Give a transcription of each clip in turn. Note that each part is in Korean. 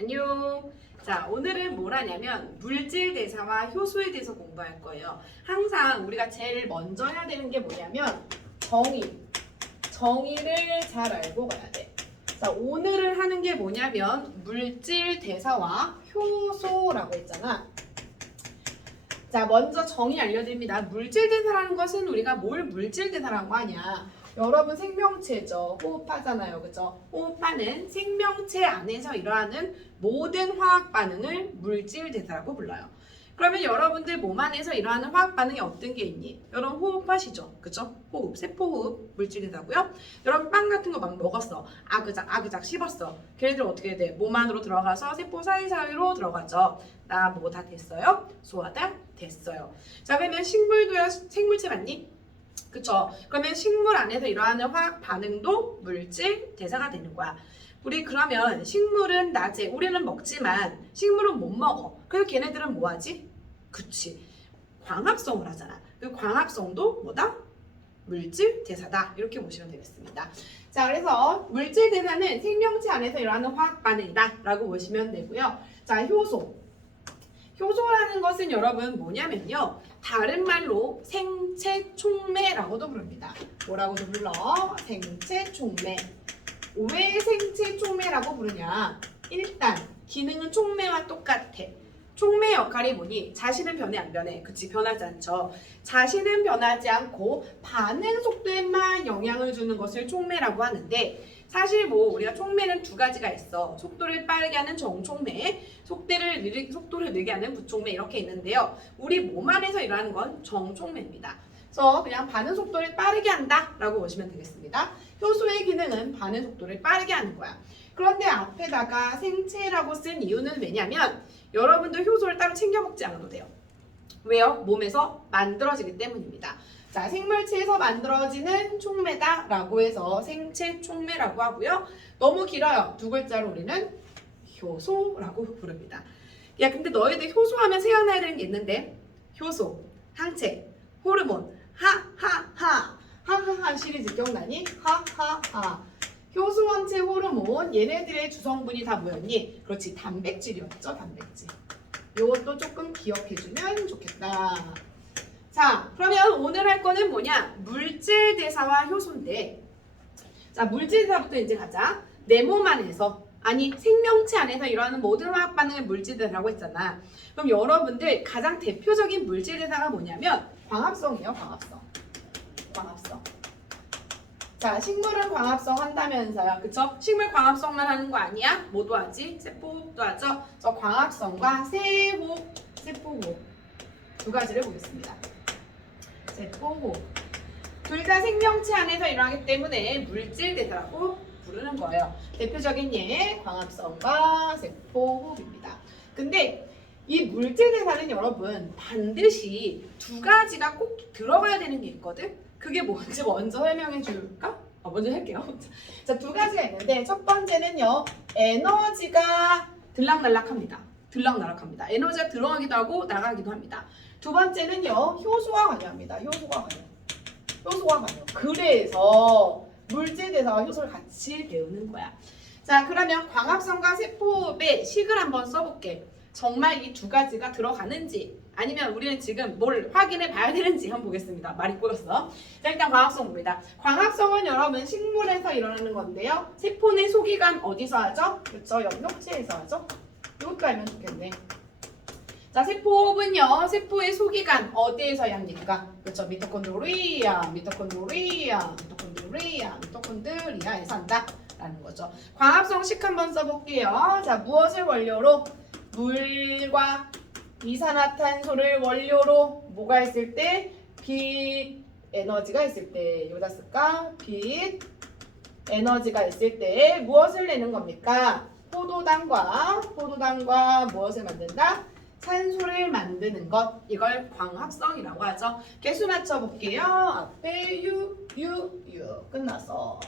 안녕. 자, 오늘은 뭘 하냐면 물질 대사와 효소에 대해서 공부할 거예요. 항상 우리가 제일 먼저 해야 되는 게 뭐냐면 정의를 잘 알고 가야 돼. 자, 오늘은 하는 게 뭐냐면 물질 대사와 효소라고 했잖아. 자, 먼저 정의 알려드립니다. 물질 대사라는 것은 우리가 뭘 물질 대사라고 하냐? 여러분 생명체죠. 호흡하잖아요. 그죠? 호흡하는 생명체 안에서 일어나는 모든 화학 반응을 물질 대사라고 불러요. 그러면 여러분들 몸 안에서 일어나는 화학 반응이 어떤 게 있니? 여러분 호흡하시죠. 그죠? 호흡, 세포호흡 물질 대사고요. 여러분 빵 같은 거 막 먹었어. 아그작 씹었어. 걔네들 어떻게 돼? 몸 안으로 들어가서 세포 사이사이로 들어가죠. 나 뭐 다 됐어요? 소화 다 됐어요. 자, 그러면 식물도야 생물체 맞니? 그쵸? 그러면 식물 안에서 일어나는 화학 반응도 물질 대사가 되는 거야. 우리 그러면 식물은 낮에 우리는 먹지만 식물은 못 먹어. 그래서 걔네들은 뭐 하지? 그치. 광합성을 하잖아. 그 광합성도 뭐다? 물질 대사다. 이렇게 보시면 되겠습니다. 자, 그래서 물질 대사는 생명체 안에서 일어나는 화학 반응이다 라고 보시면 되고요. 자, 효소라는 것은 여러분 뭐냐면요. 다른 말로 생체 촉매라고도 부릅니다. 뭐라고도 불러? 생체 촉매. 왜 생체 촉매라고 부르냐? 일단 기능은 촉매와 똑같아. 촉매 역할이 뭐니? 자신은 변해 안 변해? 그치, 변하지 않죠. 자신은 변하지 않고 반응 속도에만 영향을 주는 것을 촉매라고 하는데 사실 뭐 우리가 촉매는 두 가지가 있어. 속도를 빠르게 하는 정촉매, 속도를 느리게 하는 부촉매 이렇게 있는데요. 우리 몸 안에서 일어나는 건 정촉매입니다. 그래서 그냥 반응 속도를 빠르게 한다 라고 보시면 되겠습니다. 효소의 기능은 반응 속도를 빠르게 하는 거야. 그런데 앞에다가 생체라고 쓴 이유는 왜냐면 여러분들 효소를 따로 챙겨 먹지 않아도 돼요. 왜요? 몸에서 만들어지기 때문입니다. 자, 생물체에서 만들어지는 촉매다 라고 해서 생체 촉매라고 하고요. 너무 길어요. 두 글자로 우리는 효소라고 부릅니다. 야, 근데 너희들 효소하면 생각나야 되는 게 있는데 효소, 항체, 호르몬, 하하하 시리즈 기억나니? 하하하 효소, 항체, 호르몬 얘네들의 주성분이 다 뭐였니? 그렇지, 단백질이었죠. 단백질. 이것도 조금 기억해주면 좋겠다. 자, 그러면 오늘 할 거는 뭐냐? 물질 대사와 효소인데, 자, 물질 대사부터 이제 가자. 내 몸 안에서, 아니 생명체 안에서 일어나는 모든 화학 반응을 물질 대사라고 했잖아. 그럼 여러분들 가장 대표적인 물질 대사가 뭐냐면 광합성이에요. 광합성. 자, 식물은 광합성 한다면서요. 그쵸? 식물 광합성만 하는 거 아니야? 뭐도 하지? 세포호흡도 하죠? 저 광합성과 세포호흡 두 가지를 보겠습니다. 세포호흡. 둘 다 생명체 안에서 일어나기 때문에 물질 대사라고 부르는 거예요. 대표적인 예, 광합성과 세포호흡입니다. 근데 이 물질 대사는 여러분 반드시 두 가지가 꼭 들어가야 되는 게 있거든? 그게 뭔지 먼저 설명해 줄까? 먼저 할게요. 자, 두 가지가 있는데 첫 번째는요. 에너지가 들락날락합니다. 에너지가 들어가기도 하고 나가기도 합니다. 두 번째는요. 효소가 관여합니다. 효소가 관여. 그래서 물질 대사와 효소를 같이 배우는 거야. 자, 그러면 광합성과 세포호흡의 식을 한번 써볼게. 정말 이 두 가지가 들어가는지 아니면 우리는 지금 뭘 확인해 봐야 되는지 한번 보겠습니다. 말이 꼬였어. 자, 일단 광합성 봅니다. 광합성은 여러분 식물에서 일어나는 건데요. 세포 내 소기관 어디서 하죠? 그렇죠. 엽록체에서 하죠. 이것도 알면 좋겠네. 자, 세포호흡은요. 세포의 소기관 어디에서 합니까? 그렇죠. 미토콘드리아에서 한다 라는 거죠. 광합성식 한번 써볼게요. 자, 무엇을 원료로? 물과 이산화탄소를 원료로 뭐가 있을 때? 빛 에너지가 있을 때 여기다 쓸까? 빛 에너지가 있을 때 무엇을 내는 겁니까? 포도당과 무엇을 만든다? 산소를 만드는 것. 이걸 광합성이라고 하죠. 개수 맞춰볼게요. 앞에 유 끝났어.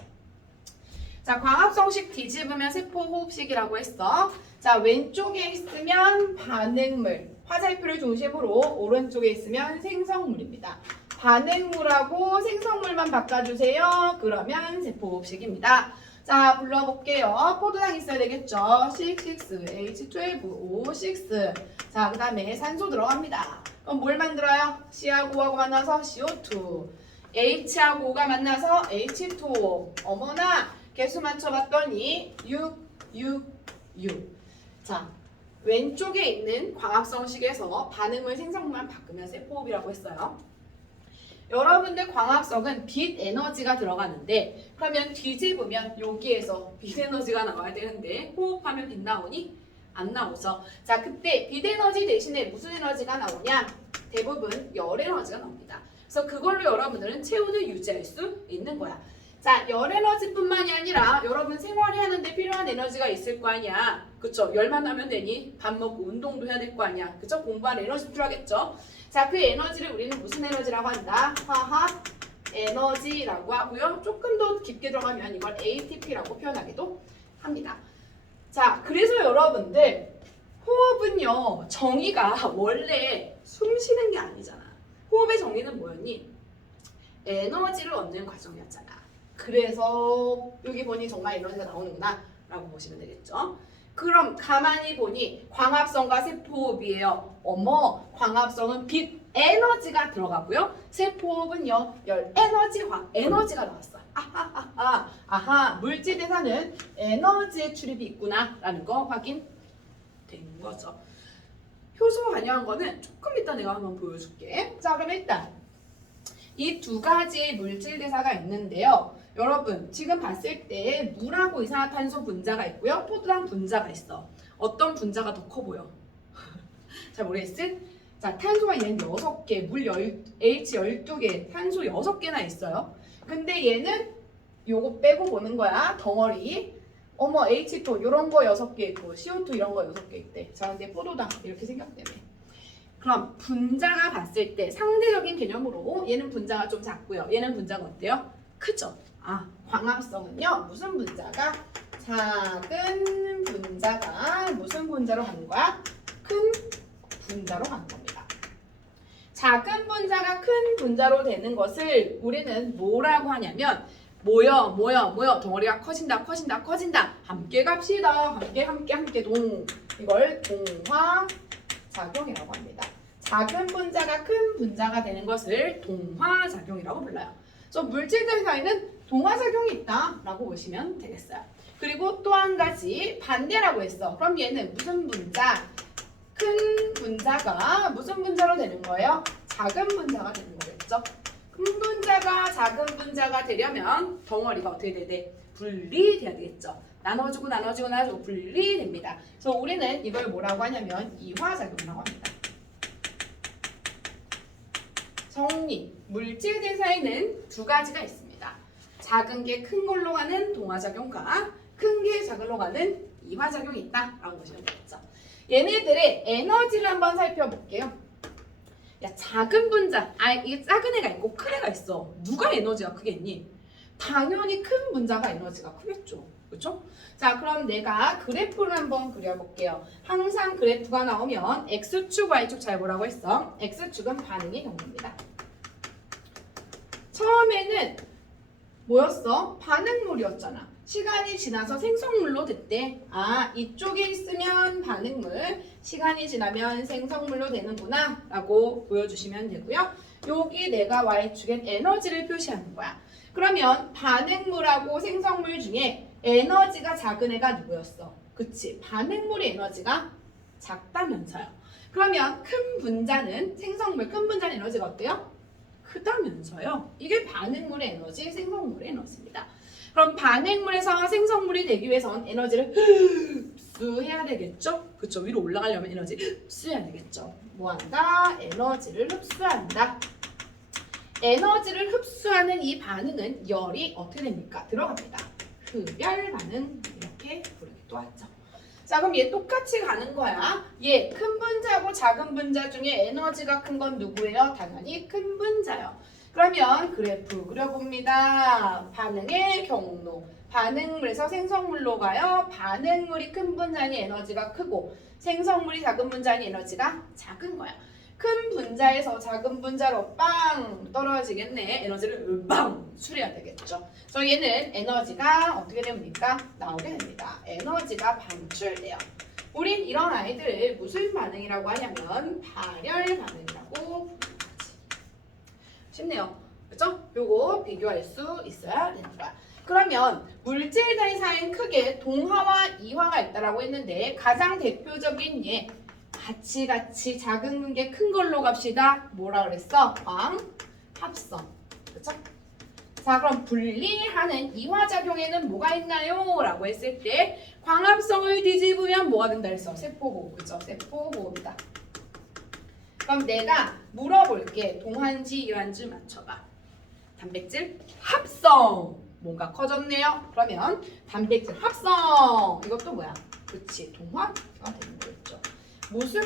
자, 광합성식 뒤집으면 세포호흡식이라고 했어. 자, 왼쪽에 있으면 반응물, 화살표를 중심으로 오른쪽에 있으면 생성물입니다. 반응물하고 생성물만 바꿔주세요. 그러면 세포호흡식입니다. 자, 불러볼게요. 포도당 있어야 되겠죠? C6H12O6. 자, 그 다음에 산소 들어갑니다. 그럼 뭘 만들어요? C하고 O하고 만나서 CO2. H하고 O가 만나서 H2O. 어머나, 개수 맞춰봤더니 6, 6, 6. 자, 왼쪽에 있는 광합성식에서 반응물 생성물만 바꾸면 세포호흡이라고 했어요. 여러분들 광합성은 빛 에너지가 들어가는데 그러면 뒤집으면 여기에서 빛 에너지가 나와야 되는데 호흡하면 빛 나오니? 안 나오죠. 자, 그때 빛 에너지 대신에 무슨 에너지가 나오냐? 대부분 열 에너지가 나옵니다. 그래서 그걸로 여러분들은 체온을 유지할 수 있는 거야. 자, 열 에너지뿐만이 아니라 여러분 생활을 하는데 필요한 에너지가 있을 거 아니야. 그쵸? 열만 나면 되니 밥 먹고 운동도 해야 될 거 아니야. 그쵸? 공부할 에너지 필요하겠죠? 자, 그 에너지를 우리는 무슨 에너지라고 한다? 화학 에너지라고 하고요. 조금 더 깊게 들어가면 이걸 ATP라고 표현하기도 합니다. 자, 그래서 여러분들 호흡은요. 정의가 원래 숨 쉬는 게 아니잖아. 호흡의 정의는 뭐였니? 에너지를 얻는 과정이었잖아. 그래서 여기 보니 정말 에너지가 나오는구나 라고 보시면 되겠죠. 그럼 가만히 보니 광합성과 세포호흡이에요. 어머, 광합성은 빛 에너지가 들어가고요. 세포호흡은요, 열 에너지가 나왔어. 아하, 물질 대사는 에너지의 출입이 있구나 라는 거 확인된 거죠. 효소 관여한 거는 조금 이따 내가 한번 보여줄게. 자, 그럼 일단 이 두 가지의 물질 대사가 있는데요. 여러분 지금 봤을 때 물하고 이산화탄소 분자가 있고요. 포도당 분자가 있어. 어떤 분자가 더 커 보여? 잘 모르겠지? 자, 탄소가 얘는 6개, 물 H 12개, 탄소 6개나 있어요. 근데 얘는 요거 빼고 보는 거야. 덩어리. 어머, H2 이런 거 6개 있고 CO2 이런 거 6개 있대. 자, 근데 포도당 이렇게 생겼다며. 그럼 분자가 봤을 때 상대적인 개념으로 얘는 분자가 좀 작고요. 얘는 분자가 어때요? 크죠? 아, 광합성은요. 무슨 분자가? 작은 분자가 무슨 분자로 가는 거야? 큰 분자로 가는 겁니다. 작은 분자가 큰 분자로 되는 것을 우리는 뭐라고 하냐면 모여 덩어리가 커진다 함께 갑시다 함께 이걸 동화작용이라고 합니다. 작은 분자가 큰 분자가 되는 것을 동화작용이라고 불러요. 그래서 물질들 사이는 동화작용이 있다라고 보시면 되겠어요. 그리고 또 한 가지 반대라고 했어. 그럼 얘는 무슨 분자? 큰 분자가 무슨 분자로 되는 거예요? 작은 분자가 되는 거겠죠. 큰 분자가 작은 분자가 되려면 덩어리가 어떻게 돼? 분리돼야 되겠죠. 나눠주고 분리됩니다. 그래서 우리는 이걸 뭐라고 하냐면 이화작용이라고 합니다. 정리, 물질들 사이는 두 가지가 있습니다. 작은 게 큰 걸로 가는 동화작용과 큰 게 작은 걸로 가는 이화작용이 있다라고 보시면 되겠죠. 얘네들의 에너지를 한번 살펴볼게요. 야, 작은 분자, 이게 작은 애가 있고 큰 애가 있어. 누가 에너지가 크겠니? 당연히 큰 분자가 에너지가 크겠죠. 그렇죠? 자, 그럼 내가 그래프를 한번 그려볼게요. 항상 그래프가 나오면 X축, Y축 잘 보라고 했어. X축은 반응의 경로입니다. 처음에는 뭐였어? 반응물이었잖아. 시간이 지나서 생성물로 됐대. 아, 이쪽에 있으면 반응물, 시간이 지나면 생성물로 되는구나 라고 보여주시면 되고요. 여기 내가 Y축엔 에너지를 표시하는 거야. 그러면 반응물하고 생성물 중에 에너지가 작은 애가 누구였어? 그치? 반응물의 에너지가 작다면서요. 그러면 큰 분자는 생성물, 큰 분자는 에너지가 어때요? 크다면서요. 이게 반응물의 에너지, 생성물의 에너지입니다. 그럼 반응물에서 생성물이 되기 위해선 에너지를 흡수해야 되겠죠? 그쵸? 위로 올라가려면 에너지 흡수해야 되겠죠? 뭐한다? 에너지를 흡수한다. 에너지를 흡수하는 이 반응은 열이 어떻게 됩니까? 들어갑니다. 흡열 반응 이렇게 부르기도 하죠. 자, 그럼 얘 똑같이 가는 거야. 얘 큰 분자하고 작은 분자 중에 에너지가 큰 건 누구예요? 당연히 큰 분자요. 그러면 그래프 그려봅니다. 반응의 경로. 반응물에서 생성물로 가요. 반응물이 큰 분자니 에너지가 크고 생성물이 작은 분자니 에너지가 작은 거야. 큰 분자에서 작은 분자로 빵 떨어지겠네. 에너지를 빵 수리해야 되겠죠. 그래서 얘는 에너지가 어떻게 됩니까? 나오게 됩니다. 에너지가 방출돼요. 우린 이런 아이들을 무슨 반응이라고 하냐면 발열 반응이라고 부르지. 쉽네요. 그죠? 요거 비교할 수 있어야 되는 거야. 그러면 물질들 사이엔 크게 동화와 이화가 있다라고 했는데 가장 대표적인 예 같이 작은 게 큰 걸로 갑시다. 뭐라 그랬어? 광합성. 그쵸? 자, 그럼 분리하는 이화작용에는 뭐가 있나요? 라고 했을 때 광합성을 뒤집으면 뭐가 된다 했어? 세포호흡. 그쵸? 세포호흡이다. 그럼 내가 물어볼게. 동한지 이완지 맞춰봐. 단백질 합성. 뭔가 커졌네요. 그러면 단백질 합성. 이것도 뭐야? 그치. 동화가 되는 거겠죠. 무슨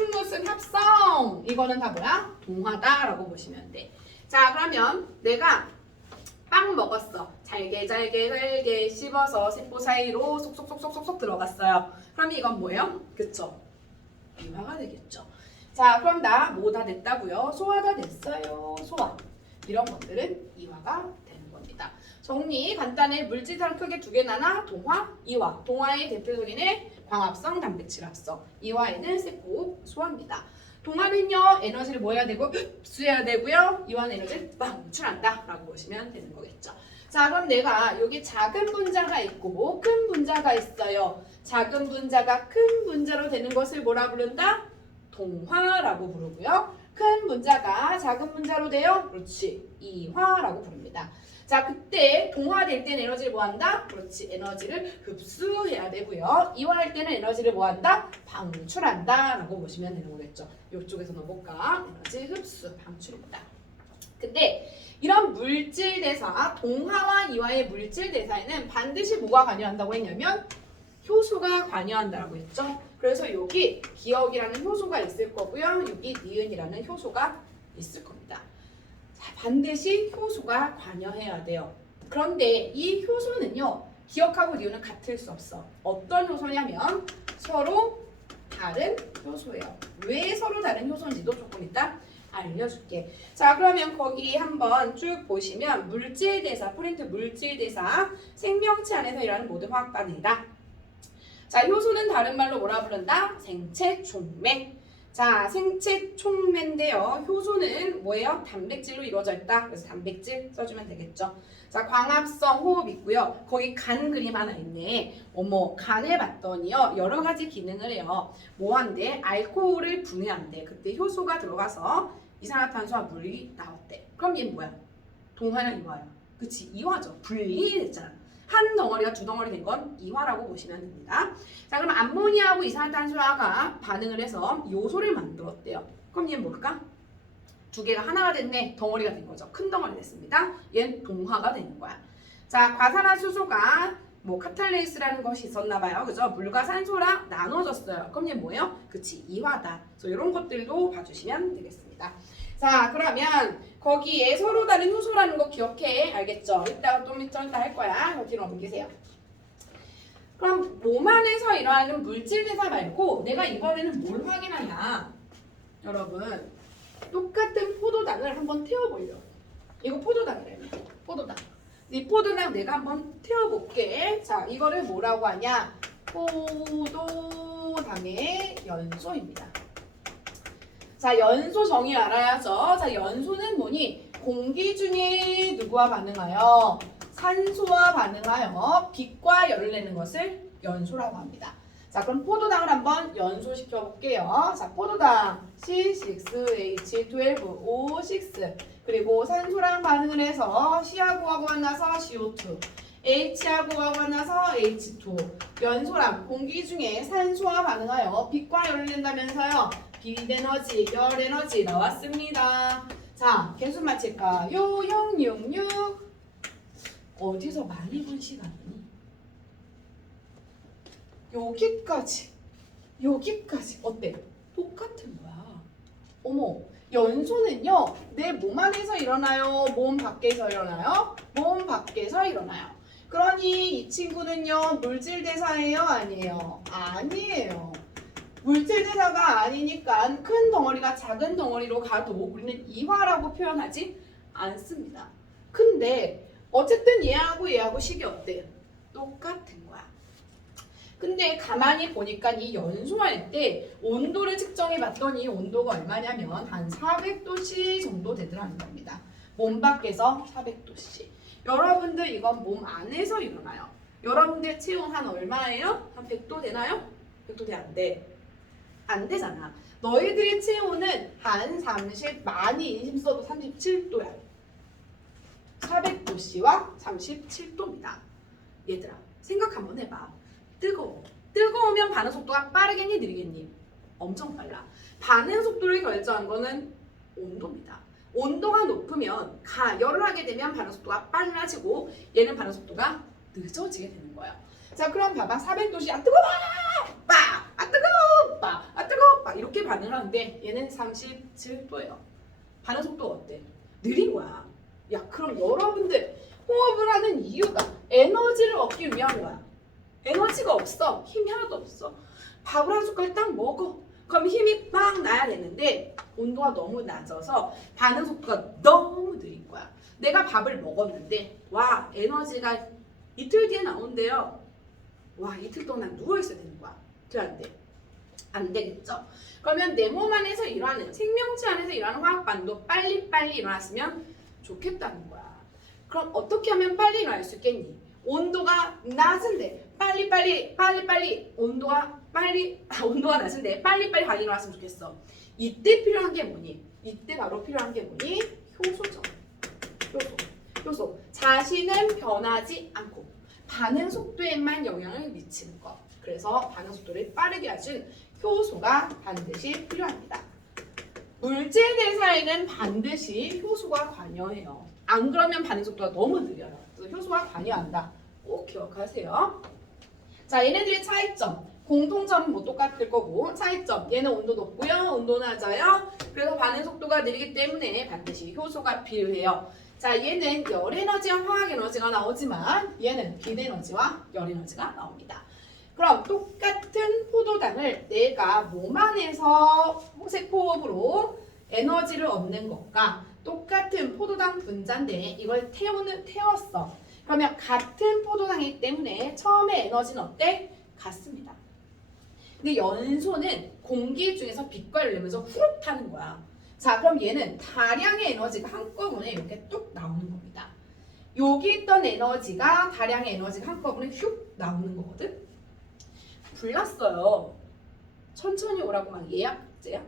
합성. 이거는 다 뭐야? 동화다라고 보시면 돼. 자, 그러면 내가 빵 먹었어. 잘게 씹어서 세포 사이로 쏙쏙쏙쏙쏙 들어갔어요. 그럼 이건 뭐예요? 그쵸? 이화가 되겠죠. 자, 그럼 나 뭐 다 됐다고요? 소화 다 됐어요. 소화. 이런 것들은 이화가 되는 겁니다. 정리 간단해. 물질상 크게 두 개 나눠 동화, 이화. 동화의 대표적인 애 광합성, 단백질 합성. 이화에는 세포 소화입니다. 동화는요 에너지를 뭐 해야 되고 흡수해야 되고요. 이화는 에너지를 방출한다 라고 보시면 되는 거겠죠. 자, 그럼 내가 여기 작은 분자가 있고 큰 분자가 있어요. 작은 분자가 큰 분자로 되는 것을 뭐라 부른다? 동화라고 부르고요. 큰 분자가 작은 분자로 돼요. 그렇지. 이화라고 부릅니다. 자, 그때 동화될 때는 에너지를 뭐 한다? 그렇지. 에너지를 흡수해야 되고요. 이화할 때는 에너지를 뭐 한다? 방출한다 라고 보시면 되는 거겠죠. 이쪽에서 넣어볼까? 에너지 흡수, 방출입니다. 근데 이런 물질 대사, 동화와 이화의 물질 대사에는 반드시 뭐가 관여한다고 했냐면 효소가 관여한다고 했죠. 그래서 여기 기억이라는 효소가 있을 거고요. 여기 니은이라는 효소가 있을 겁니다. 자, 반드시 효소가 관여해야 돼요. 그런데 이 효소는요. 기억하고 니은은 같을 수 없어. 어떤 효소냐면 서로 다른 효소예요. 왜 서로 다른 효소인지도 조금 이따 알려줄게. 자, 그러면 거기 한번 쭉 보시면 물질대사, 프린트 물질대사, 생명체 안에서 일하는 모든 화학 반응이다. 자, 효소는 다른 말로 뭐라 부른다? 생체 촉매. 자, 생체 촉매인데요. 효소는 뭐예요? 단백질로 이루어져 있다. 그래서 단백질 써주면 되겠죠. 자, 광합성 호흡 있고요. 거기 간 그림 하나 있네. 어머, 간을 봤더니요. 여러 가지 기능을 해요. 뭐 한대? 알코올을 분해한대. 그때 효소가 들어가서 이산화탄소와 물이 나왔대. 그럼 얘는 뭐야? 동화냐 이화야? 그치, 이화죠. 분리됐잖아. 한 덩어리가 두 덩어리 된 건 이화라고 보시면 됩니다. 자, 그럼 암모니아하고 이산화탄소가 반응을 해서 요소를 만들었대요. 그럼 얘는 뭘까? 두 개가 하나가 됐네. 덩어리가 된 거죠. 큰 덩어리 됐습니다. 얘는 동화가 되는 거야. 자, 과산화수소가 뭐 카탈레이스라는 것이 있었나 봐요. 그죠? 물과 산소랑 나눠졌어요. 그럼 얘는 뭐예요? 그치, 이화다. 그래서 이런 것들도 봐주시면 되겠습니다. 자, 그러면 거기에 서로 다른 효소라는 거 기억해. 알겠죠? 이따가 좀 이따 할 거야. 뒤로 넘기세요. 그럼 몸 안에서 일어나는 물질 대사 말고 내가 이번에는 뭘 확인하냐? 여러분, 똑같은 포도당을 한번 태워보려고. 이거 포도당이래요. 포도당. 이 포도당 내가 한번 태워볼게. 자, 이거를 뭐라고 하냐? 포도당의 연소입니다. 자, 연소 정의 알아야죠. 자, 연소는 뭐니? 공기 중에 누구와 반응하여? 산소와 반응하여 빛과 열을 내는 것을 연소라고 합니다. 자, 그럼 포도당을 한번 연소시켜 볼게요. 자, 포도당 C6H12O6 그리고 산소랑 반응을 해서 C하고하고 만나서 CO2 H하고하고 만나서 H2 연소랑 공기 중에 산소와 반응하여 빛과 열을 낸다면서요. 빛 에너지, 열 에너지 나왔습니다. 자, 개수 맞힐까요? 066 어디서 많이 본 시간이니? 여기까지 어때? 똑같은 거야. 어머, 연소는요 내 몸 안에서 일어나요? 몸 밖에서 일어나요? 몸 밖에서 일어나요. 그러니 이 친구는요 물질 대사예요? 아니에요? 아니에요. 물질 대사가 아니니까 큰 덩어리가 작은 덩어리로 가도 우리는 이화라고 표현하지 않습니다. 근데 어쨌든 얘하고 식이 어때? 똑같은 거야. 근데 가만히 보니까 이 연소할 때 온도를 측정해 봤더니 온도가 얼마냐면 한 400도씨 정도 되더라는 겁니다. 몸 밖에서 400도씨. 여러분들 이건 몸 안에서 일어나요. 여러분들 체온 한 얼마예요? 한 100도 되나요? 100도 돼? 안 돼? 안 되잖아. 너희들의 체온은 한 30, 많이 인심 써도 37도야. 400도씨와 37도입니다. 얘들아, 생각 한번 해봐. 뜨거워. 뜨거우면 반응 속도가 빠르겠니? 느리겠니? 엄청 빨라. 반응 속도를 결정한 거는 온도입니다. 온도가 높으면 열을 하게 되면 반응 속도가 빨라지고 얘는 반응 속도가 늦어지게 되는 거예요. 자, 그럼 봐봐. 400도씨 아 뜨거워! 빠! 아 뜨거워! 빠! 아 뜨거워! 빠! 이렇게 반응을 하는데 얘는 37도예요. 반응 속도가 어때? 느린 거야. 야, 그럼 여러분들 호흡을 하는 이유가 에너지를 얻기 위한 거야. 에너지가 없어. 힘이 하나도 없어. 밥을 한 숟갈 딱 먹어. 그럼 힘이 막 나야 되는데 온도가 너무 낮아서 반응 속도가 너무 느린 거야. 내가 밥을 먹었는데 와, 에너지가 이틀 뒤에 나온대요. 와, 이틀 동안 누워 있어야 되는 거야. 돼, 안 돼? 안 되겠죠? 그러면 내 몸 안에서 일어나는 생명체 안에서 일어나는 화학반도 빨리빨리 일어났으면 좋겠다는 거야. 그럼 어떻게 하면 빨리 일어날 수 있겠니? 온도가 낮은데 빨리빨리 온도가 낮은데 빨리빨리 반응이 일어났으면 좋겠어. 이때 필요한 게 뭐니? 이때 바로 필요한 게 뭐니? 효소죠. 효소. 자신은 변하지 않고 반응 속도에만 영향을 미치는 것. 그래서 반응 속도를 빠르게 해준 효소가 반드시 필요합니다. 물질 대사에는 반드시 효소가 관여해요. 안 그러면 반응 속도가 너무 느려요. 그래서 효소가 관여한다. 꼭 기억하세요. 자, 얘네들의 차이점. 공통점은 뭐 똑같을 거고 차이점. 얘는 온도 높고요. 온도 낮아요. 그래서 반응 속도가 느리기 때문에 반드시 효소가 필요해요. 자, 얘는 열 에너지와 화학 에너지가 나오지만 얘는 빛 에너지와 열 에너지가 나옵니다. 그럼 똑같은 포도당을 내가 몸 안에서 세포호흡으로 에너지를 얻는 것과 똑같은 포도당 분자인데 이걸 태웠어. 그러면 같은 포도당이기 때문에 처음에 에너지는 어때? 같습니다. 근데 연소는 공기 중에서 빛과 열을 내면서 후룩 타는 거야. 자, 그럼 얘는 다량의 에너지가 한꺼번에 이렇게 뚝 나오는 겁니다. 여기 있던 에너지가 다량의 에너지가 한꺼번에 휙 나오는 거거든. 불났어요. 천천히 오라고 막 예약제야.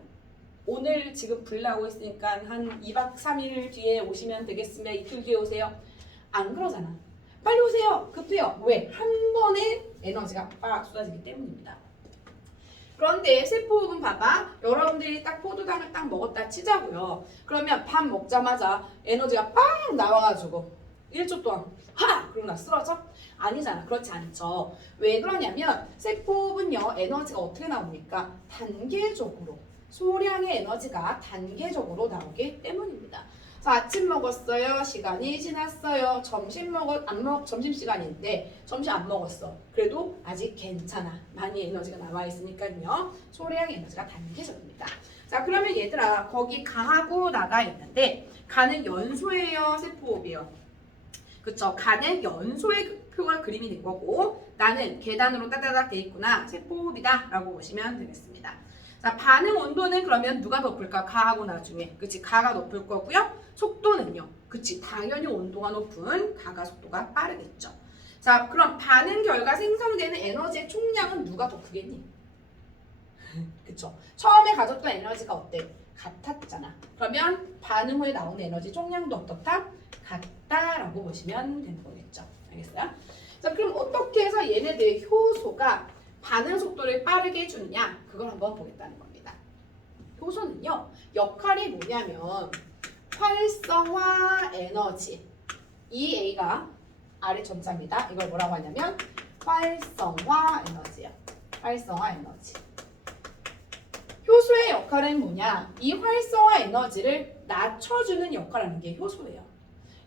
오늘 지금 불 나고 있으니까 한 2박 3일 뒤에 오시면 되겠습니다. 이틀 뒤에 오세요. 안 그러잖아. 빨리 오세요. 급해요. 왜? 한 번에 에너지가 빡 쏟아지기 때문입니다. 그런데 세포호흡은 봐봐. 여러분들이 딱 포도당을 딱 먹었다 치자고요. 그러면 밥 먹자마자 에너지가 빡 나와가지고 1초 동안 그러고 나 쓰러져? 아니잖아. 그렇지 않죠. 왜 그러냐면 세포호흡은요. 에너지가 어떻게 나옵니까? 단계적으로. 소량의 에너지가 단계적으로 나오기 때문입니다. 자, 아침 먹었어요. 시간이 지났어요. 점심시간인데 점심 안 먹었어. 그래도 아직 괜찮아. 많이 에너지가 남아있으니까요. 소량 에너지가 단계적입니다. 자, 그러면 얘들아 거기 가하고 나가 있는데 가는 연소예요? 세포호흡이요? 그쵸? 가는 연소의 표가 그림이 된 거고 나는 계단으로 따다닥 돼 있구나. 세포호흡이다 라고 보시면 되겠습니다. 자, 반응 온도는 그러면 누가 높을까? 가하고 나중에. 그치? 가가 높을 거고요. 속도는요. 그치? 당연히 온도가 높은 가가 속도가 빠르겠죠. 자, 그럼 반응 결과 생성되는 에너지의 총량은 누가 더 크겠니? 그쵸? 처음에 가졌던 에너지가 어때? 같았잖아. 그러면 반응 후에 나오는 에너지 총량도 어떻다? 같다라고 보시면 되는 거겠죠. 알겠어요? 자, 그럼 어떻게 해서 얘네들의 효소가 반응 속도를 빠르게 해주느냐? 그걸 한번 보겠다는 겁니다. 효소는요. 역할이 뭐냐면 활성화 에너지. 이 A가 아래 전자입니다. 이걸 뭐라고 하냐면 활성화 에너지예요. 활성화 에너지. 효소의 역할은 뭐냐? 이 활성화 에너지를 낮춰주는 역할을 하는 게 효소예요.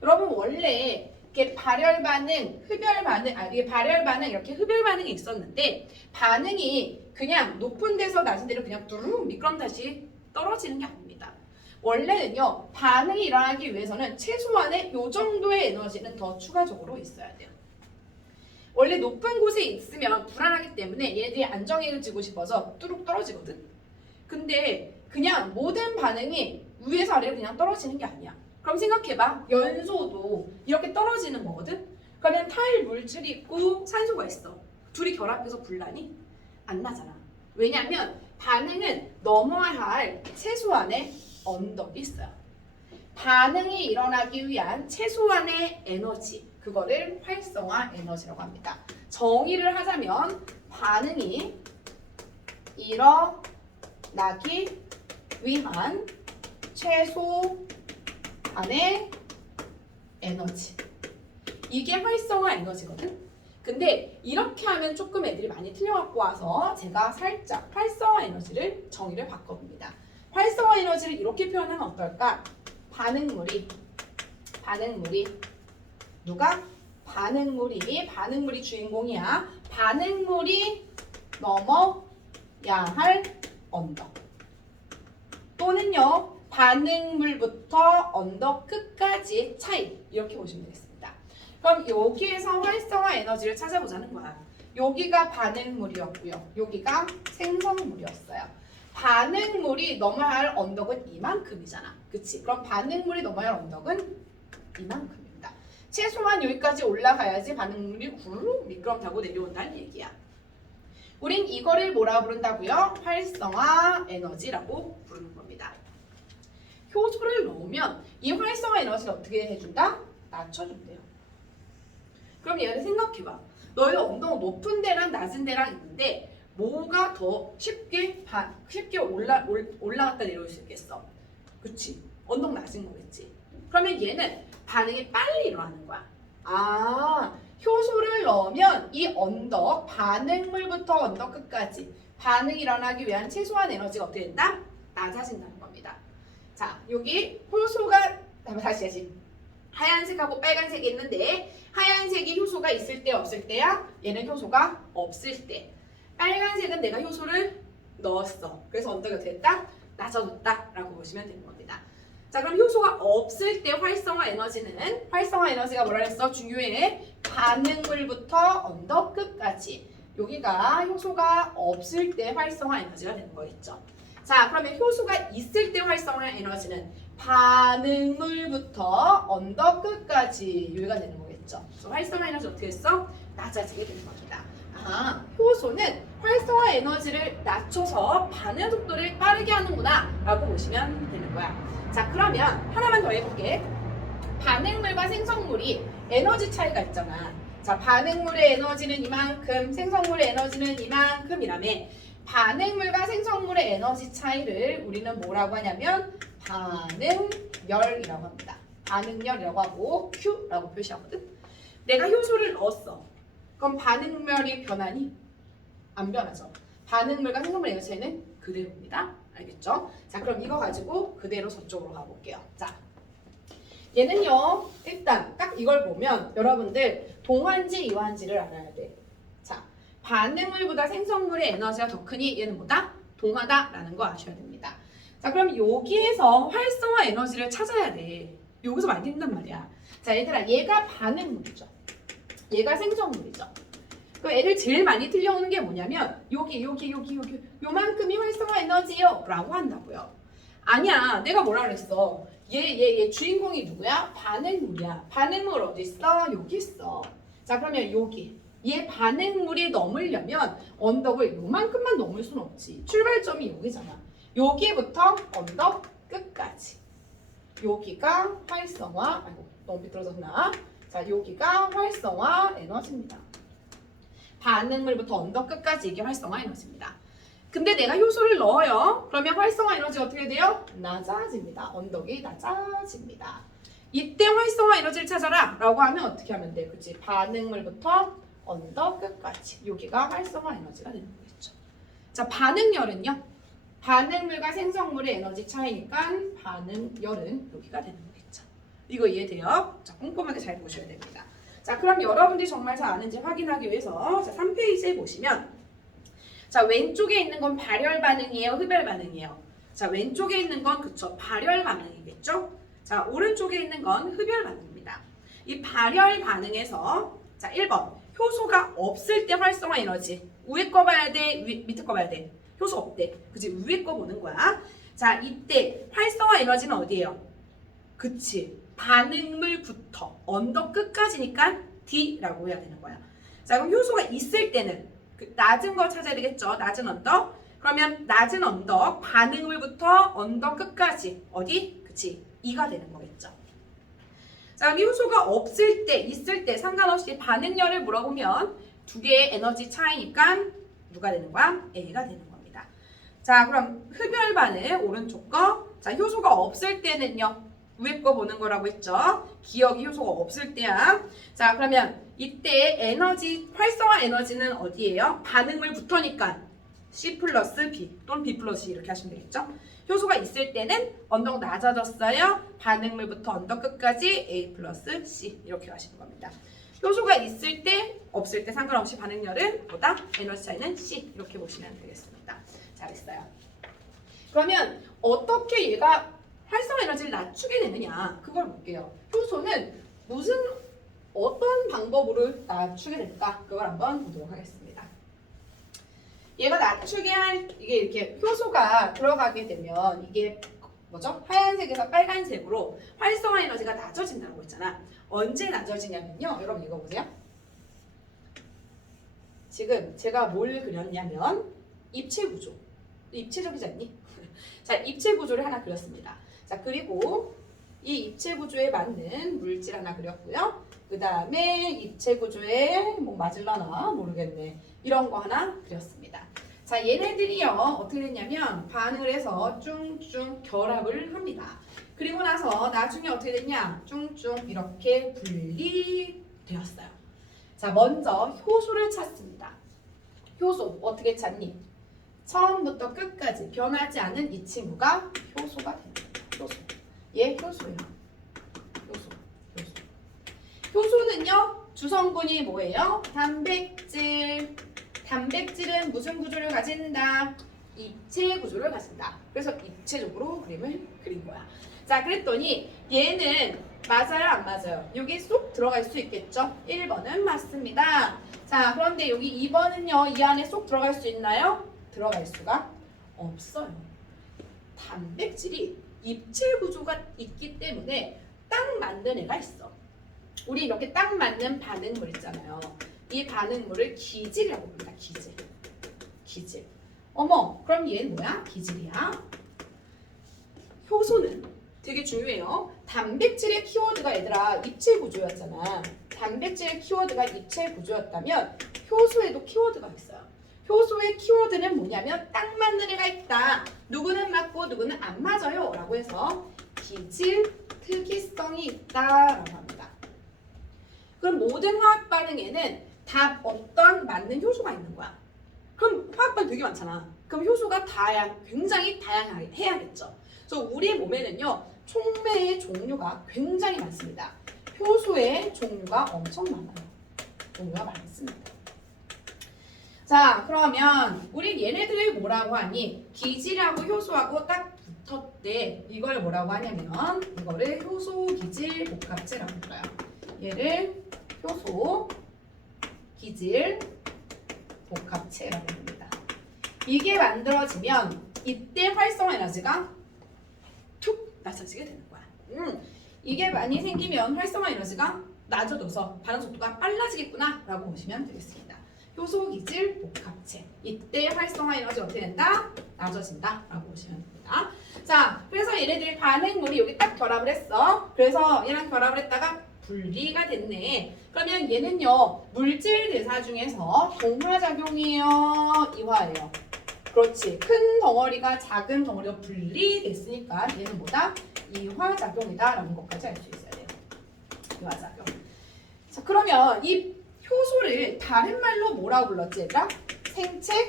여러분 원래 이렇게 발열 반응, 흡열 반응, 이게 발열 반응 이렇게 흡열 반응이 있었는데 반응이 그냥 높은 데서 낮은 데로 그냥 뚜루룩 미끄럼다시 떨어지는 게 아닙니다. 원래는요, 반응이 일어나기 위해서는 최소한의 요 정도의 에너지는 더 추가적으로 있어야 돼요. 원래 높은 곳에 있으면 불안하기 때문에 얘들이 안정해지고 싶어서 뚜룩 떨어지거든. 근데 그냥 모든 반응이 위에서 아래로 그냥 떨어지는 게 아니야. 그럼 생각해봐. 연소도 이렇게 떨어지는 거거든. 그러면 타일 물질이 있고 산소가 있어. 둘이 결합해서 불나니? 안 나잖아. 왜냐면 반응은 넘어야 할 최소한의 언덕이 있어요. 반응이 일어나기 위한 최소한의 에너지, 그거를 활성화 에너지라고 합니다. 정의를 하자면 반응이 일어나기 위한 최소한의 에너지, 이게 활성화 에너지거든. 근데 이렇게 하면 조금 애들이 많이 틀려갖고 와서 제가 살짝 활성화 에너지를 정의를 바꿔봅니다. 활성화 에너지를 이렇게 표현하면 어떨까? 반응물이 누가? 반응물이 주인공이야. 반응물이 넘어야 할 언덕, 또는요 반응물부터 언덕 끝까지 차이, 이렇게 보시면 되겠습니다. 그럼 여기에서 활성화 에너지를 찾아보자는 거야. 여기가 반응물이었고요, 여기가 생성물이었어요. 반응물이 넘어야 할 언덕은 이만큼이잖아, 그치? 그럼 반응물이 넘어야 할 언덕은 이만큼입니다. 최소한 여기까지 올라가야지 반응물이 구르륵 미끄럼 타고 내려온다는 얘기야. 우린 이거를 뭐라 부른다고요? 활성화 에너지라고 부르는 겁니다. 효소를 넣으면 이 활성화 에너지를 어떻게 해준다? 낮춰준대요. 그럼 얘를 생각해봐. 너의 언덕 높은 데랑 낮은 데랑 있는데 뭐가 더 쉽게 올라갔다 내려올 수 있겠어? 그치? 언덕 낮은 거겠지. 그러면 얘는 반응이 빨리 일어나는 거야. 효소를 넣으면 이 언덕, 반응물부터 언덕 끝까지 반응이 일어나기 위한 최소한 에너지가 어떻게 된다? 낮아진다는 겁니다. 자, 여기 효소가, 다시 하얀색하고 빨간색이 있는데 하얀색이 효소가 있을 때 없을 때야? 얘는 효소가 없을 때. 빨간색은 내가 효소를 넣었어. 그래서 언덕이 어떻게 됐다? 낮아졌다 라고 보시면 되는 겁니다. 자, 그럼 효소가 없을 때 활성화 에너지가 뭐라 했어? 중요해. 반응물부터 언덕 끝까지. 여기가 효소가 없을 때 활성화 에너지가 되는 거겠죠. 자, 그러면 효소가 있을 때 활성화 에너지는 반응물부터 언덕 끝까지 여기가 되는 거겠죠. 그래서 활성화 에너지 어떻게 했어? 낮아지게 되는 겁니다. 효소는 활성화 에너지를 낮춰서 반응 속도를 빠르게 하는구나 라고 보시면 되는 거야. 자, 그러면 하나만 더 해볼게. 반응물과 생성물이 에너지 차이가 있잖아. 자, 반응물의 에너지는 이만큼, 생성물의 에너지는 이만큼이라며, 반응물과 생성물의 에너지 차이를 우리는 뭐라고 하냐면 반응열이라고 합니다. 반응열이라고 하고 Q라고 표시하거든. 내가 효소를 넣었어. 그럼 반응열이 변하니? 안 변하죠. 반응물과 생성물의 에너지 차이는 그대로입니다. 알겠죠? 자, 그럼 이거 가지고 그대로 저쪽으로 가볼게요. 자, 얘는요, 일단 딱 이걸 보면 여러분들 동환지, 이환지를 알아야 돼. 자, 반응물보다 생성물의 에너지가 더 크니 얘는 뭐다? 동하다라는 거 아셔야 됩니다. 자, 그럼 여기에서 활성화 에너지를 찾아야 돼. 여기서 많이 된단 말이야. 자, 얘들아, 얘가 반응물이죠. 얘가 생성물이죠. 그 애들 제일 많이 틀려오는 게 뭐냐면 여기 요만큼이 활성화 에너지요 라고 한다고요. 아니야, 내가 뭐라 그랬어? 얘 주인공이 누구야? 반응물이야. 반응물 어디 있어? 여기 있어. 자, 그러면 여기 얘 반응물이 넘으려면 언덕을 요만큼만 넘을 순 없지. 출발점이 여기잖아. 여기부터 언덕 끝까지. 여기가 활성화, 아이고 너무 비뚤어졌나? 자, 여기가 활성화 에너지입니다. 반응물부터 언덕 끝까지 이게 활성화 에너지입니다. 근데 내가 효소를 넣어요. 그러면 활성화 에너지가 어떻게 돼요? 낮아집니다. 언덕이 낮아집니다. 이때 활성화 에너지를 찾아라 라고 하면 어떻게 하면 돼? 그치? 반응물부터 언덕 끝까지. 여기가 활성화 에너지가 되는 거겠죠. 자, 반응열은요? 반응물과 생성물의 에너지 차이니까 반응열은 여기가 되는 거겠죠. 이거 이해돼요? 자, 꼼꼼하게 잘 보셔야 됩니다. 자, 그럼 여러분들이 정말 잘 아는지 확인하기 위해서 자, 3페이지에 보시면 자, 왼쪽에 있는 건 발열 반응이에요, 흡열 반응이에요? 자, 왼쪽에 있는 건 그쵸, 발열 반응이겠죠? 자, 오른쪽에 있는 건 흡열 반응입니다. 이 발열 반응에서 자, 1번 효소가 없을 때 활성화 에너지. 위에 거 봐야 돼, 밑에 거 봐야 돼. 효소 없대. 그치? 위에 거 보는 거야. 자, 이때 활성화 에너지는 어디예요? 그치. 반응물부터 언덕 끝까지니까 D라고 해야 되는 거야. 자, 그럼 효소가 있을 때는 그 낮은 거 찾아야 되겠죠? 낮은 언덕. 그러면 낮은 언덕, 반응물부터 언덕 끝까지 어디? 그치. 2가 되는 거겠죠. 자, 그럼 효소가 없을 때, 있을 때 상관없이 반응열을 물어보면 두 개의 에너지 차이니까 누가 되는 거야? A가 되는 겁니다. 자, 그럼 흡열 반응 오른쪽 거. 자, 효소가 없을 때는요. 위에 거 보는 거라고 했죠. 기억이 효소가 없을 때야. 자, 그러면 이때 에너지, 활성화 에너지는 어디예요? 반응물부터니까 C 플러스 B 또는 B 플러스 C 이렇게 하시면 되겠죠. 효소가 있을 때는 언덕 낮아졌어요. 반응물부터 언덕 끝까지 A 플러스 C 이렇게 하시는 겁니다. 효소가 있을 때, 없을 때 상관없이 반응열은 보다 에너지 차이는 C 이렇게 보시면 되겠습니다. 잘했어요. 그러면 어떻게 얘가 활성화 에너지를 낮추게 되느냐 그걸 볼게요. 효소는 어떤 방법으로 낮추게 될까 그걸 한번 보도록 하겠습니다. 얘가 낮추게 할 이게 이렇게 효소가 들어가게 되면 이게 뭐죠? 하얀색에서 빨간색으로 활성화 에너지가 낮아진다고 했잖아. 언제 낮아지냐면요. 여러분 이거 보세요. 지금 제가 뭘 그렸냐면 입체 구조. 입체적이지 않니? 자, 입체 구조를 하나 그렸습니다. 자, 그리고 이 입체 구조에 맞는 물질 하나 그렸고요. 그 다음에 입체 구조에 뭐 맞을라나 모르겠네. 이런 거 하나 그렸습니다. 자, 얘네들이요 어떻게 됐냐면 반응을 해서 쭝쭝 결합을 합니다. 그리고 나서 나중에 어떻게 됐냐? 쭝쭝 이렇게 분리되었어요. 자, 먼저 효소를 찾습니다. 효소 어떻게 찾니? 처음부터 끝까지 변하지 않은 이 친구가 효소가 됩니다. 효소. 얘 효소예요. 효소는요 주성분이 뭐예요? 단백질. 단백질은 무슨 구조를 가진다? 입체 구조를 가진다. 그래서 입체적으로 그림을 그린 거야. 자, 그랬더니 얘는 맞아요, 안 맞아요? 여기 쏙 들어갈 수 있겠죠? 1번은 맞습니다. 자, 그런데 여기 2번은요 이 안에 쏙 들어갈 수 있나요? 들어갈 수가 없어요. 단백질이 입체 구조가 있기 때문에 딱 맞는 애가 있어. 우리 이렇게 딱 맞는 반응물 있잖아요. 이 반응물을 기질이라고 부릅니다. 기질. 어머, 그럼 얘는 뭐야? 기질이야. 효소는 되게 중요해요. 단백질의 키워드가 얘들아 입체 구조였잖아. 단백질의 키워드가 입체 구조였다면 효소에도 키워드가 있어요. 효소의 키워드는 뭐냐면 딱 맞는 애가 있다. 누구는 맞고 누구는 안 맞아요. 라고 해서 기질 특이성이 있다라고 합니다. 그럼 모든 화학 반응에는 다 어떤 맞는 효소가 있는 거야. 그럼 화학 반응 되게 많잖아. 그럼 효소가 굉장히 다양하게 해야겠죠. 그래서 우리 몸에는요 촉매의 종류가 굉장히 많습니다. 효소의 종류가 엄청 많아요. 종류가 많습니다. 자, 그러면 우리 얘네들을 뭐라고 하니? 기질하고 효소하고 딱 붙었대. 이걸 뭐라고 하냐면 이거를 효소 기질 복합체라고 불러요. 얘를 효소 기질 복합체라고 합니다. 이게 만들어지면 이때 활성화 에너지가 툭 낮아지게 되는 거야. 이게 많이 생기면 활성화 에너지가 낮아져서 반응 속도가 빨라지겠구나 라고 보시면 되겠습니다. 효소 기질 복합체. 이때 활성화 에너지 어떻게 된다? 낮아진다 라고 보시면 됩니다. 자, 그래서 얘네들이 반응물이 여기 딱 결합을 했어. 그래서 얘랑 결합을 했다가 분리가 됐네. 그러면 얘는요 물질 대사 중에서 동화작용이에요, 이화예요? 그렇지. 큰 덩어리가 작은 덩어리가 분리됐으니까 얘는 뭐다? 이화작용이다 라는 것까지 알 수 있어야 돼요. 이화작용. 자, 그러면 이 효소를 다른 말로 뭐라고 불렀지 얘들아? 생체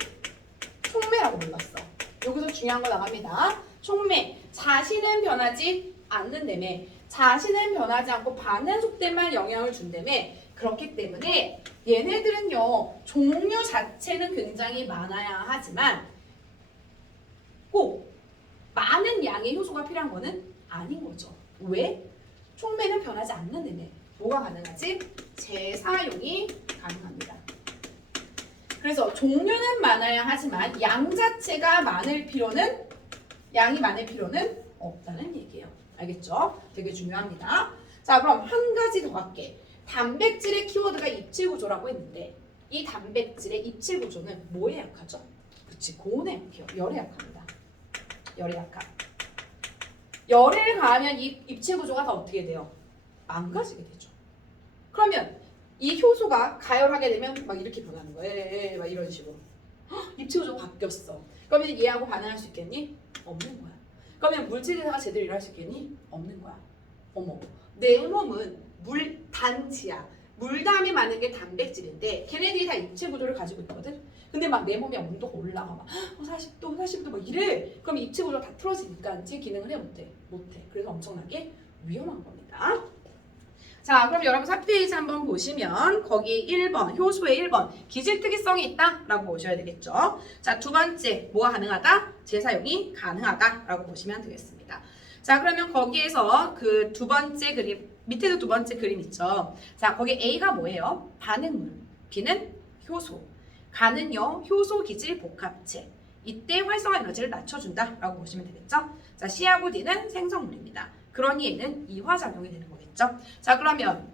촉매라고 불렀어. 여기서 중요한 거 나갑니다. 촉매. 자신은 변하지 않는다며. 자신은 변하지 않고 반응 속도에만 영향을 준다며. 그렇기 때문에 얘네들은요, 종류 자체는 굉장히 많아야 하지만 꼭 많은 양의 효소가 필요한 거는 아닌 거죠. 왜? 촉매는 변하지 않는 데네. 뭐가 가능하지? 재사용이 가능합니다. 그래서 종류는 많아야 하지만 양이 많을 필요는 없다는 얘기예요. 알겠죠? 되게 중요합니다. 자, 그럼 한 가지 더 할게. 단백질의 키워드가 입체 구조라고 했는데 이 단백질의 입체 구조는 뭐에 약하죠? 그치, 고온에 약해요. 열에 약합니다. 열에 약함. 열을 가하면 이 입체 구조가 다 어떻게 돼요? 망가지게 되죠. 그러면 이 효소가 가열하게 되면 막 이렇게 변하는 거예요. 막 이런 식으로. 헉, 입체 구조가 바뀌었어. 그러면 얘하고 반응할 수 있겠니? 없는 거야. 그러면 물질 대사가 제대로 일할 수 있겠니? 없는 거야. 어머, 내 몸은 물단지야. 물담이 많은 게 단백질인데 걔네들이 다 입체 구조를 가지고 있거든. 근데 막 내 몸에 온도가 올라가 막 40도, 40도 막 이래. 그럼 입체 구조가 다 틀어지니까 제 기능을 해 못해? 못해. 그래서 엄청나게 위험한 겁니다. 자, 그럼 여러분 4페이지 한번 보시면 거기 1번, 효소의 1번 기질 특이성이 있다라고 보셔야 되겠죠. 자, 두 번째 뭐가 가능하다? 재사용이 가능하다라고 보시면 되겠습니다. 자, 그러면 거기에서 그 두 번째 그림, 밑에도 두 번째 그림 있죠. 자, 거기 A가 뭐예요? 반응물, B는 효소, 가는요 효소 기질 복합체. 이때 활성화 에너지를 낮춰준다라고 보시면 되겠죠. 자, C하고 D는 생성물입니다. 그러니 얘는 이화작용이 되는 거겠죠. 자, 그러면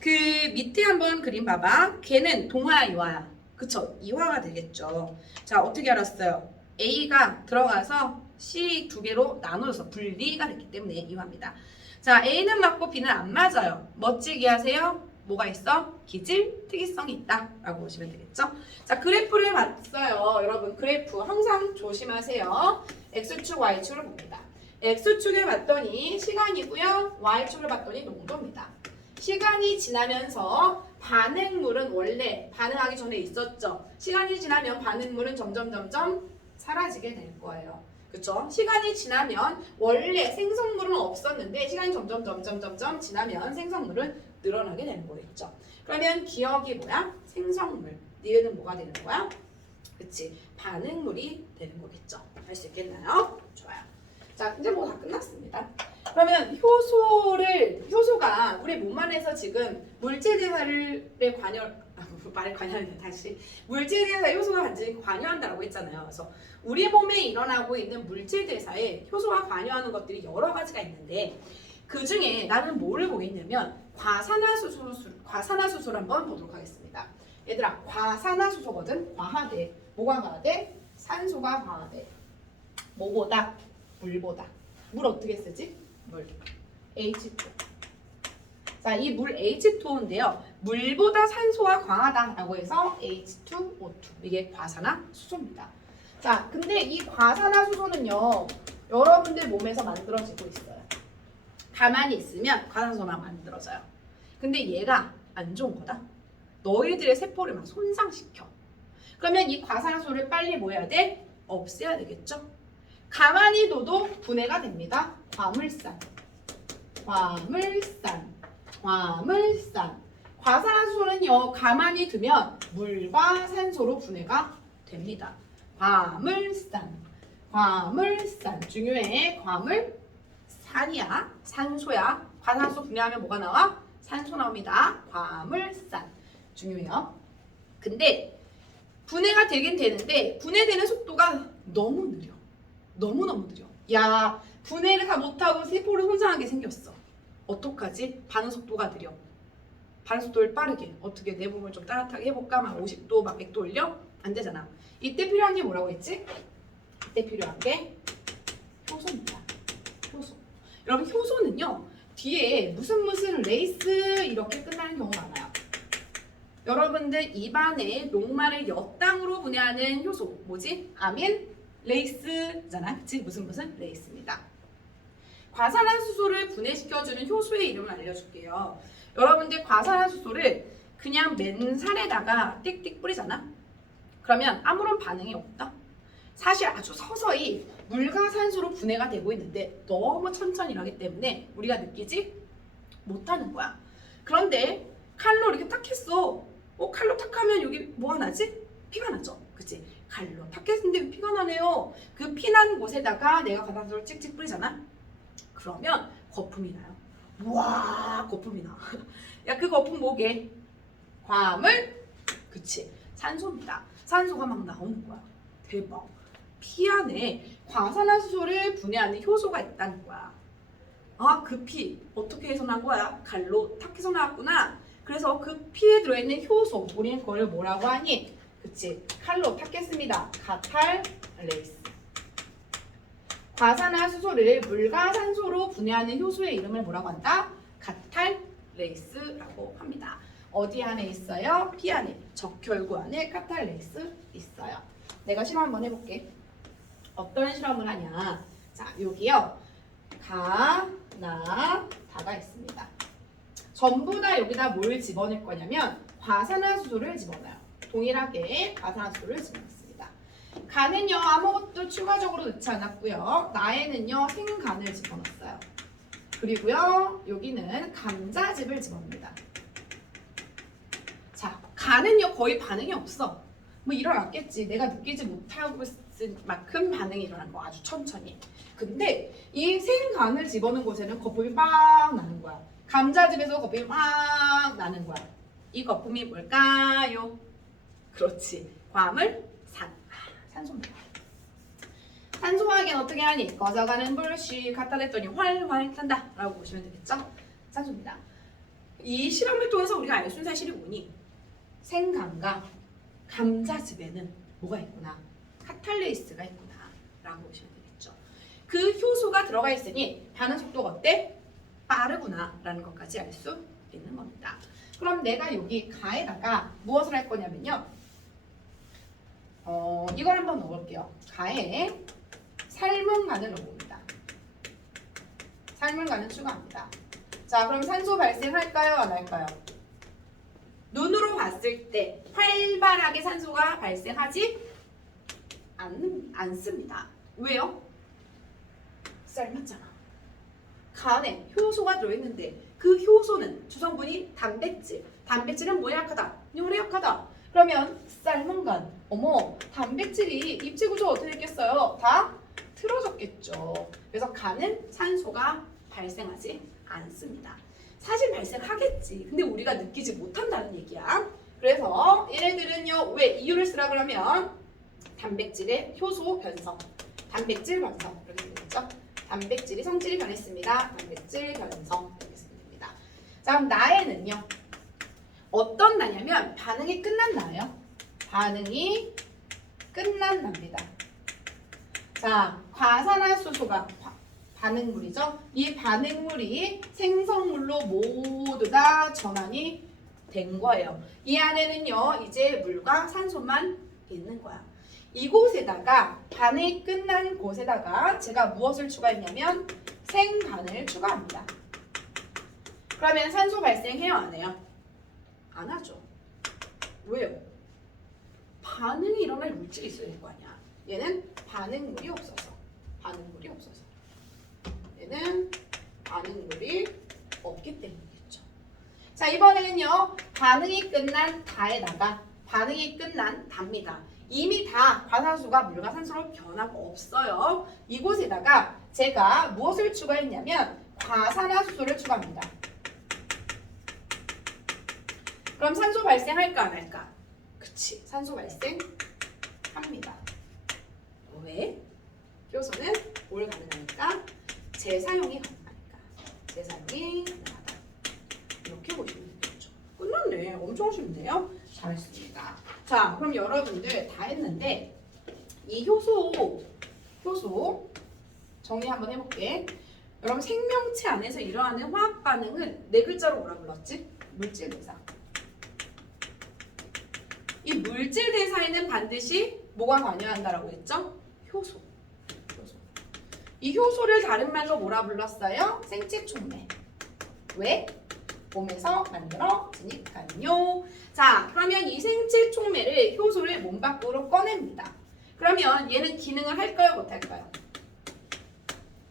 그 밑에 한번 그림 봐봐. 걔는 동화야 이화야? 그쵸, 이화가 되겠죠. 자, 어떻게 알았어요? A가 들어가서 C 두 개로 나눠져서 분리가 됐기 때문에 이화입니다. 자, A는 맞고 B는 안 맞아요. 멋지게 하세요. 뭐가 있어? 기질 특이성이 있다 라고 보시면 되겠죠. 자, 그래프를 봤어요. 여러분 그래프 항상 조심하세요. X축, Y축을 봅니다. X축을 봤더니 시간이고요. Y축을 봤더니 농도입니다. 시간이 지나면서 반응물은 원래 반응하기 전에 있었죠. 시간이 지나면 반응물은 점점 사라지게 될 거예요. 그쵸? 시간이 지나면 원래 생성물은 없었는데 시간이 점점 지나면 생성물은 늘어나게 되는 거겠죠. 그러면 기억이 뭐야? 생성물. 니은은 뭐가 되는 거야? 그치? 반응물이 되는 거겠죠. 할 수 있겠나요? 좋아요. 자, 이제 뭐 다 끝났습니다. 그러면 효소가 우리 몸 안에서 지금 물질 대사를 물질 대사에 효소가 완전히 관여한다고 했잖아요. 그래서 우리 몸에 일어나고 있는 물질 대사에 효소가 관여하는 것들이 여러 가지가 있는데 그 중에 나는 뭐를 보겠냐면 과산화수소를 한번 보도록 하겠습니다. 얘들아, 과산화수소거든. 과하대. 뭐가 과하대? 산소가 과하대. 뭐보다? 물보다. 물 어떻게 쓰지? 물. H2. 자, 이 물 H2인데요. 물보다 산소가 강하다라고 해서 H2O2. 이게 과산화수소입니다. 자, 근데 이 과산화수소는요. 여러분들 몸에서 만들어지고 있어요. 가만히 있으면 과산화수소만 만들어져요. 근데 얘가 안 좋은 거다. 너희들의 세포를 막 손상시켜. 그러면 이 과산화수소를 빨리 뭐 해야 돼? 없애야 되겠죠? 가만히 둬도 분해가 됩니다. 과물산. 과산화수소는요, 가만히 두면 물과 산소로 분해가 됩니다. 과물산. 중요해. 과물산이야. 산소야. 과산화수소 분해하면 뭐가 나와? 산소 나옵니다. 과물산. 중요해요. 근데 분해가 되긴 되는데 분해되는 속도가 너무 느려. 너무너무 느려. 야, 분해를 다 못하고 세포를 손상하게 생겼어. 어떡하지? 반응 속도가 느려. 반응 속도를 빠르게. 어떻게 내 몸을 좀 따뜻하게 해볼까? 막 50도, 막 100도 올려? 안 되잖아. 이때 필요한 게 뭐라고 했지? 이때 필요한 게 효소입니다. 효소. 여러분, 효소는요, 뒤에 무슨 레이스 이렇게 끝나는 경우가 많아요. 여러분들 입안에 녹말을 엿당으로 분해하는 효소. 뭐지? 아민? 레이스잖아. 그치? 무슨 레이스입니다. 과산화수소를 분해시켜주는 효소의 이름을 알려줄게요. 여러분들 과산화수소를 그냥 맨살에다가 띡띡 뿌리잖아. 그러면 아무런 반응이 없다. 사실 아주 서서히 물과 산소로 분해가 되고 있는데 너무 천천히 일하기 때문에 우리가 느끼지 못하는 거야. 그런데 칼로 이렇게 탁 했어. 칼로 탁 하면 여기 뭐가 나지? 피가 나죠. 그치? 칼로 탁 했는데 왜 피가 나네요. 그 피난 곳에다가 내가 과산화수소를 찍찍 뿌리잖아. 그러면 거품이 나요. 우와, 거품이 나. 야, 그 거품 뭐게? 화합물? 그치? 산소입니다. 산소가 막 나오는 거야. 대박. 피 안에 과산화수소를 분해하는 효소가 있다는 거야. 아, 그 피 어떻게 해서 난 거야? 칼로 탁 해서 나왔구나. 그래서 그 피에 들어있는 효소, 우리는 그걸 뭐라고 하니? 그치? 칼로 탁 했습니다. 카탈레이스. 과산화수소를 물과 산소로 분해하는 효소의 이름을 뭐라고 한다? 카탈레이스라고 합니다. 어디 안에 있어요? 피 안에, 적혈구 안에 카탈레이스 있어요. 내가 실험 한번 해볼게. 어떤 실험을 하냐? 자, 여기요. 가, 나, 다가 있습니다. 전부 다 여기다 뭘 집어넣을 거냐면 과산화수소를 집어넣어요. 동일하게 과산화수소를 집어넣습니다. 간은요, 아무것도 추가적으로 넣지 않았고요. 나에는요, 생간을 집어넣었어요. 그리고요, 여기는 감자즙을 집어넣습니다. 자, 간은요, 거의 반응이 없어. 뭐 일어났겠지. 내가 느끼지 못하고 있을 만큼 반응이 일어난 거, 아주 천천히. 근데 이 생간을 집어넣은 곳에는 거품이 막 나는 거야. 감자즙에서 거품이 막 나는 거야. 이 거품이 뭘까요? 그렇지. 화합물 산. 산소입니다. 산소화학은 어떻게 하니? 꺼져가는 불씨 갖다 댔더니 활활 탄다 라고 보시면 되겠죠? 산소입니다. 이 실험을 통해서 우리가 알 수 있는 사실이 뭐니? 생간과 감자즙에는 뭐가 있구나? 카탈레이스가 있구나 라고 보시면 되겠죠. 그 효소가 들어가 있으니 반응 속도가 어때? 빠르구나 라는 것까지 알 수 있는 겁니다. 그럼 내가 여기 가에다가 무엇을 할 거냐면요. 이걸 한번 넣어볼게요. 가에 삶은 간을 넣어봅니다. 삶은 간을 추가합니다. 자, 그럼 산소 발생할까요? 안 할까요? 눈으로 봤을 때 활발하게 산소가 발생하지 않습니다. 왜요? 삶았잖아. 간에 효소가 들어있는데 그 효소는 주성분이 단백질. 단백질은 뭐에 약하다? 혈에 약하다. 그러면 삶은 간. 어머, 단백질이 입체 구조 어떻게 됐겠어요? 다 틀어졌겠죠. 그래서 간은 산소가 발생하지 않습니다. 사실 발생하겠지. 근데 우리가 느끼지 못한다는 얘기야. 그래서 얘네들은요, 왜 이유를 쓰라 그러면 단백질의 효소 변성, 단백질 변성 이렇게 되겠죠. 단백질이 성질이 변했습니다. 단백질 변성 이렇게 쓰면 됩니다. 자, 그럼 나에는요, 어떤 나냐면 반응이 끝난 나예요. 반응이 끝난 납니다. 자, 과산화수소가 반응물이죠. 이 반응물이 생성물로 모두 다 전환이 된 거예요. 이 안에는요, 이제 물과 산소만 있는 거야. 이곳에다가 반응이 끝난 곳에다가 제가 무엇을 추가했냐면 생간을 추가합니다. 그러면 산소 발생해요, 안 해요? 안 하죠. 왜요? 반응이 일어날 물질이 있어야 될 거 아니야. 얘는 반응물이 없어서. 반응물이 없어서. 얘는 반응물이 없기 때문이겠죠. 자, 이번에는요, 반응이 끝난 다에다가 반응이 끝난 답니다. 이미 다 과산화수소가 물과 산소로 변하고 없어요. 이곳에다가 제가 무엇을 추가했냐면 과산화수소를 추가합니다. 그럼 산소 발생할까 안 할까? 그치, 산소 발생합니다. 왜? 효소는 뭘 가능하니까? 재사용이 가능하니까. 재사용이 가능하다. 이렇게 보시면 되겠죠. 끝났네. 엄청 쉽네요. 잘했습니다. 자, 그럼 여러분들 다 했는데 이 효소 정리 한번 해볼게. 여러분 생명체 안에서 일어나는 화학 반응은 네 글자로 뭐라 불렀지? 물질 대사. 이 물질 대사에는 반드시 뭐가 관여한다라고 했죠? 효소. 이 효소를 다른 말로 뭐라 불렀어요? 생체 촉매. 왜? 몸에서 만들어지니까요. 자, 그러면 이 생체 촉매를 효소를 몸 밖으로 꺼냅니다. 그러면 얘는 기능을 할까요? 못할까요?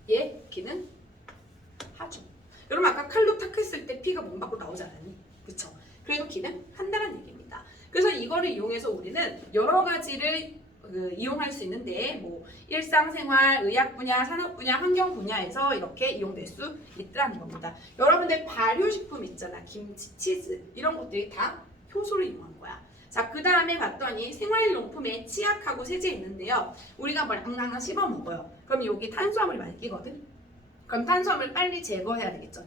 얘 기능 하죠. 여러분 아까 칼로 탁 했을 때 피가 몸 밖으로 나오지 않았니? 그쵸? 그래도 기능한다는 얘기입니다. 그래서 이거를 이용해서 우리는 여러 가지를 이용할 수 있는데 뭐 일상생활, 의학 분야, 산업 분야, 환경 분야에서 이렇게 이용될 수 있다는 겁니다. 여러분들 발효식품 있잖아. 김치, 치즈 이런 것들이 다 효소를 이용한 거야. 자, 그 다음에 봤더니 생활용품에 치약하고 세제 있는데요. 우리가 뭘 앙앙 씹어 먹어요. 그럼 여기 탄수화물이 많이 끼거든. 그럼 탄수화물 빨리 제거해야 되겠죠.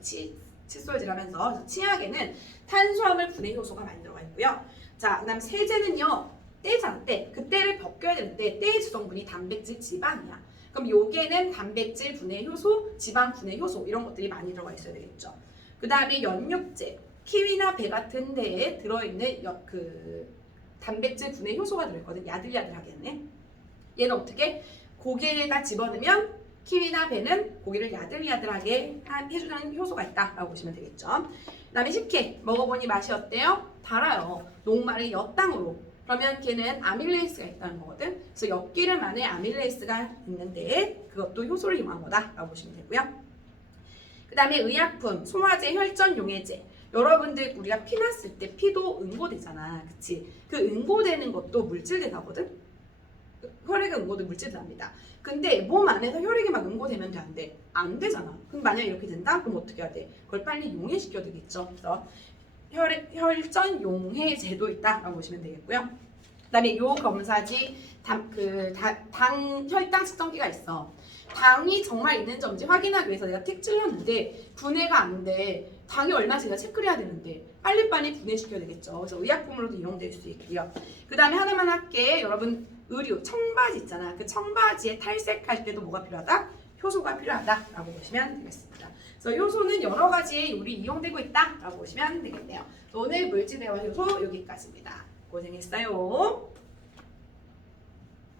칫솔질하면서. 그래서 치약에는 탄수화물 분해 효소가 많이 들어가 있고요. 자, 그다음 세제는요. 때잖아, 때. 그 때를 벗겨야 되는데 때의 주성분이 단백질, 지방이야. 그럼 여기에는 단백질 분해 효소, 지방 분해 효소 이런 것들이 많이 들어가 있어야 되겠죠. 그 다음에 연육제, 키위나 배 같은 데에 들어있는 단백질 분해 효소가 들어있거든. 야들야들하겠네. 얘는 어떻게? 고기에다 집어넣으면 키위나 배는 고기를 야들야들하게 해주는 효소가 있다라고 보시면 되겠죠. 그 다음에 식혜 먹어보니 맛이 어때요? 달아요. 녹말이 엿당으로. 그러면 걔는 아밀레이스가 있다는 거거든. 그래서 엿기름 안에 아밀레이스가 있는데 그것도 효소를 이용한 거다라고 보시면 되고요. 그 다음에 의약품, 소화제, 혈전 용해제. 여러분들 우리가 피 났을 때 피도 응고되잖아. 그치? 그 응고되는 것도 물질들 나거든. 혈액 응고도 물질들 납니다. 근데 몸 안에서 혈액이 막 응고되면 안 돼. 안 되잖아. 그럼 만약에 이렇게 된다? 그럼 어떻게 해야 돼? 그걸 빨리 용해시켜야 되겠죠. 그래서 혈전 용해제도 있다라고 보시면 되겠고요. 그다음에 요 검사지 혈당 측정기가 있어. 당이 정말 있는지 없는지 확인하기 위해서 내가 틱 찔렀는데 분해가 안 돼. 당이 얼마인지 내가 체크를 해야 되는데 빨리빨리 분해시켜야 되겠죠. 그래서 의약품으로도 이용될 수 있고요. 그 다음에 하나만 할게. 여러분 의류, 청바지 있잖아. 그 청바지에 탈색할 때도 뭐가 필요하다? 효소가 필요하다라고 보시면 되겠습니다. 그래서 효소는 여러 가지에 우리 이용되고 있다라고 보시면 되겠네요. 오늘 물질대화 효소 여기까지입니다. 고생했어요.